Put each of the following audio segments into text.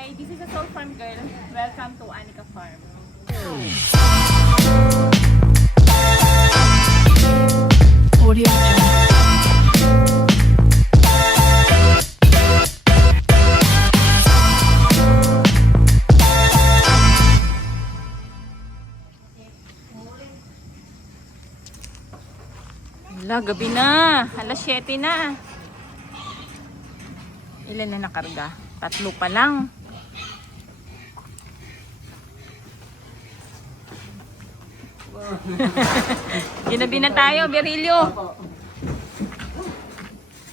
Hi, this is a Soul Farm girl. Welcome to Anika Farm. Audio Jungle. Hala, gabi na. Alas 7 na. Ilan na nakarga? 3 pa lang. Ginabi na tayo, Berilio.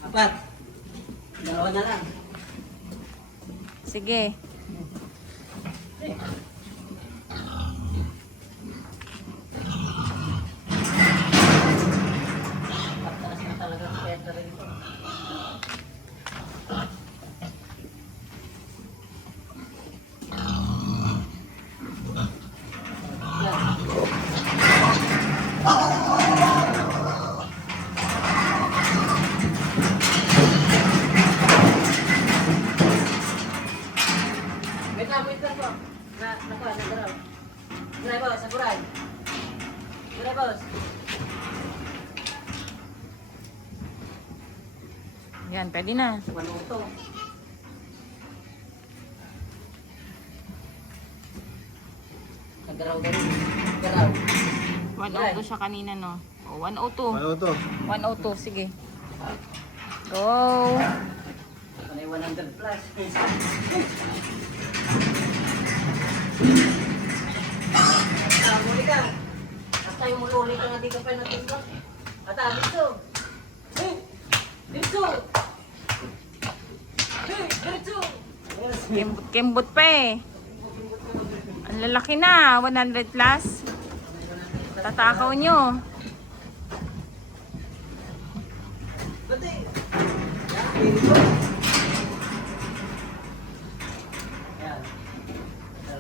Apat. Dalawa na lang. Sige. Pagtaas na talaga sa pera rin ito. Wait lang po. Nagaraw. Guray boss, guray. Guray boss. Yan, pwede na. Waluto. Nagaraw din. Nagaraw. 102 siya kanina, no? O, 102. Ano to? 102, sige. Go! Ano yung 100 plus? Muli ka. Basta yung mululi ka nga di ka pa natin. Ata, dito. Hey! Dito! Hey! Dito! Kembot pa eh. Ang lalaki na, 100 plus. Tatakaw nyo. Bati! Yan.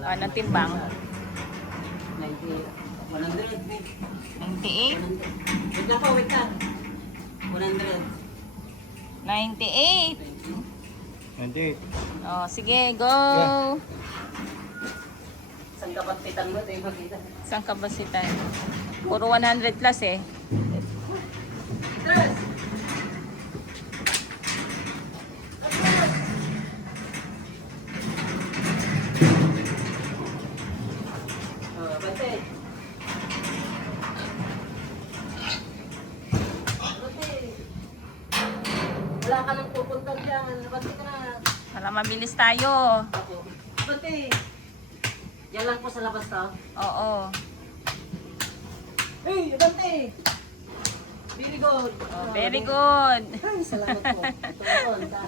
Anong timbang? 100. 98? Wait lang po, wait lang. 100. 98. 98. Oh, sige, go! Saan ka pagpitan mo? Tayo makita. Saan ka ba si Tan? Puro 100 plus eh. Tres! Bante! Bante! Wala ka nang pupunta dyan. Bante ka na. Para mabilis tayo. Ako. Bante! Yan lang po sa labas to. Oo. Hey! Bante! Very good! Oh, very good. Ay, salamat po. Ito po.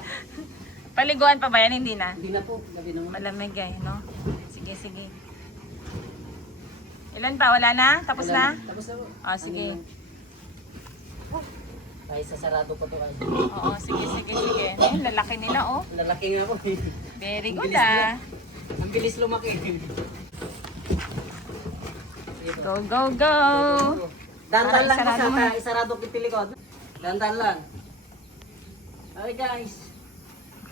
Paliguan pa ba yan? Hindi na. Hindi na po. Gabi naman. Malamig eh, no? Sige, sige. Ilan pa? Wala na? Tapos na? Tapos na po. Oh, sige. Ay, sasarado pa to kasi. Oo, sige, sige, sige. Ay, lalaki nila, oh. Lalaki nga po. Very Ang good, bilis ah. Ang bilis lumaki. Go, go, go. Dandan lang po Isarado mo. sa isarado ko tilikod. Dandan lang. Okay guys.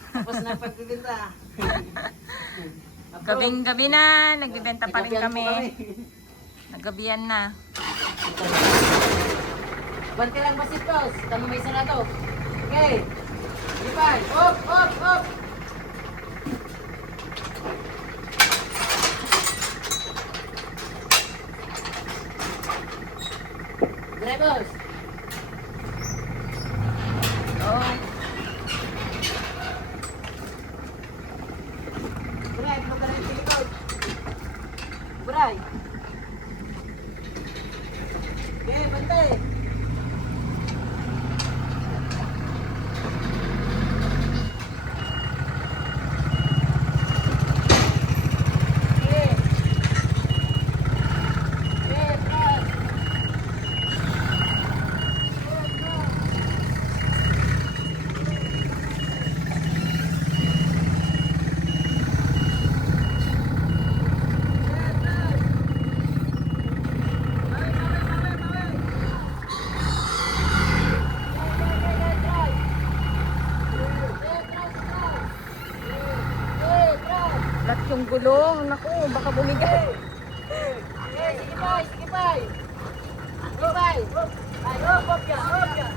Tapos na pagbibenta. Gabing-gabi na. Nagbibenta pa rin Nagabihan po kami. Nagabihan na. Banti lang basitos. Tama may sarado. Okay. Lipay. Op, op, op. Drivers. Oh. Buray, ano ka rin tilikod? Buray. Okay, bantay. Okay. Okay, Flat yung gulong. Naku, baka bumigay. Sige pa, sige pa. Sige pa. Ay, hop ya, hop ya.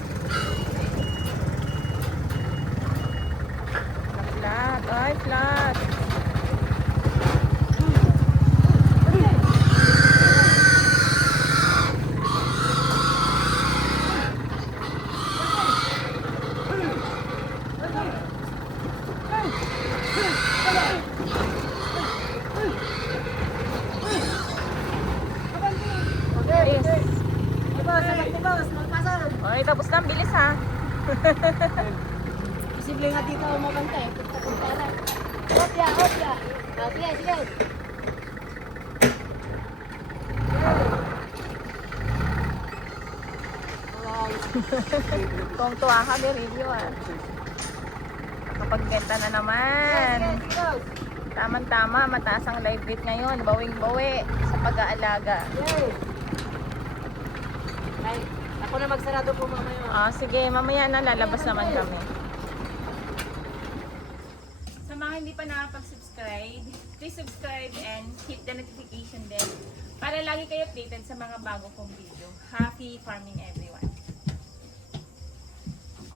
Flat. Ay, flat. Bilis. Tibas, magpasan. Okay, tapos na. Ang bilis ha. Posible nga dito mabantay. Hop ya, hop ya. Sige, sige. Kung tuwa ka, review ah. Nakapagbenta na naman. Tama-tama, mataas ang live weight ngayon. Bawing-bawi sa pag-aalaga. Ay, ako na magsarado po mamaya. Ah, sige, mamaya na lalabas naman kami. Sa mga hindi pa nakapag-subscribe, please subscribe and hit the notification bell para lagi kayo updated sa mga bago kong video. Happy farming everyone!